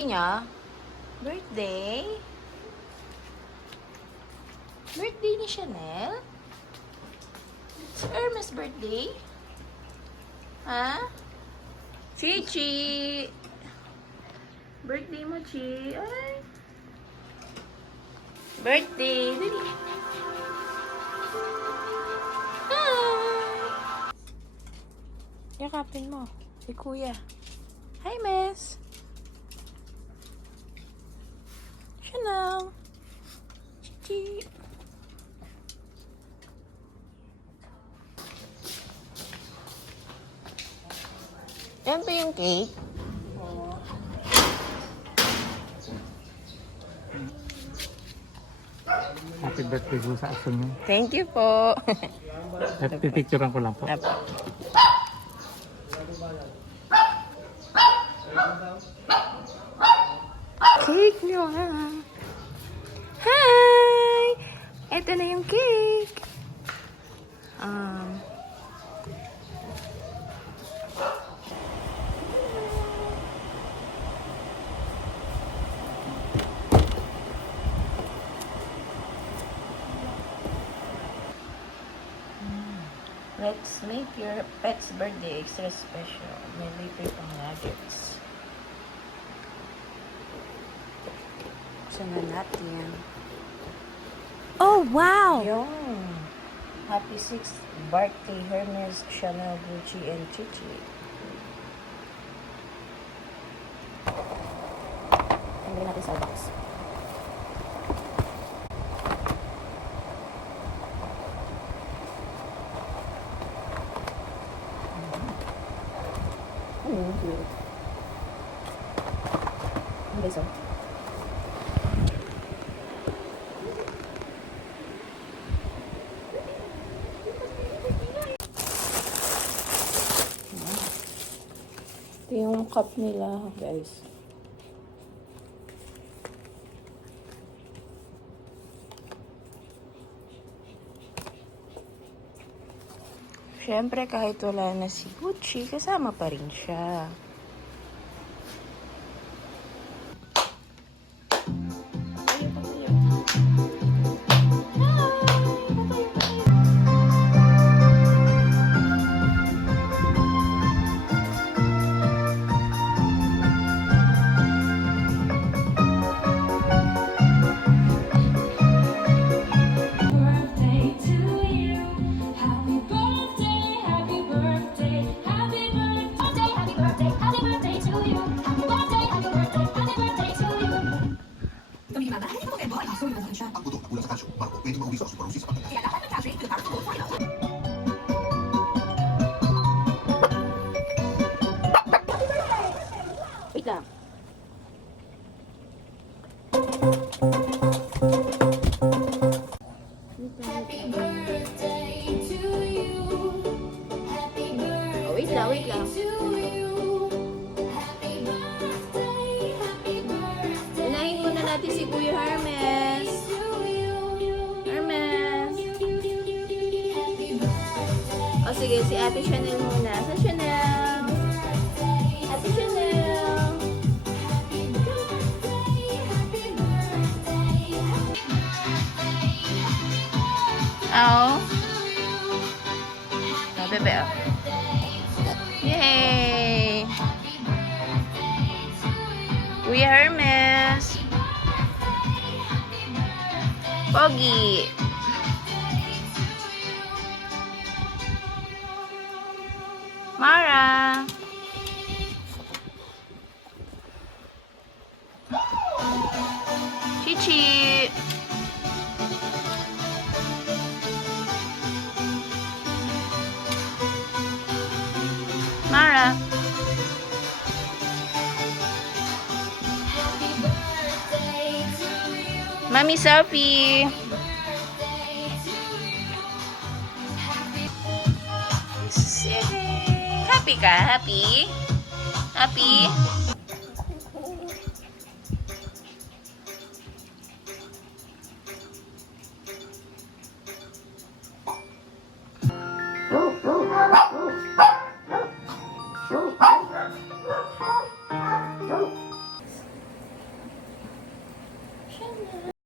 Niya, birthday? Birthday ni Chanel? Si Hermes birthday? Ha? Chi! Birthday mo, Chi. Ay. Birthday. Dali. Hi! Yakapin mo. Si Kuya. Hi, Miss. Chanel. Chichi. Yan pa yung cake. Happy birthday po sa aso niyo. Thank you po. At pipicturean ko lang po. Apo. Cake nyo ha. Hi! Ito na yung cake. Let's make your pet's birthday extra special. May libre pang nuggets. Buksan na natin. Oh, wow! Yung happy 6th birthday, Hermes, Chanel, Gucci, and Chichi. Tanggalin natin sa box. Ang beso. Ito yung cup nila, guys. Siyempre, kahit wala na si Gucci, kasama pa rin siya. Ang buto na kulang sa kalsyo, bago pwede mauwi sa osteoporosis at pagkakas. Kaya dapat mag-cafe, para tugon sa kailangan. Wait lang. Oh, wait lang, wait lang. Unahin muna natin si Kuya Hermes. Hermes. O sige, si Ate Chanel muna. Sa Chanel. Ate Chanel. Oh. Oh, bebe. Oh. Yay! Kuya Hermes. Pogi. Mara. Chichi. Mara. Mami Sophie. Happy ka? Happy? Happy? ka na.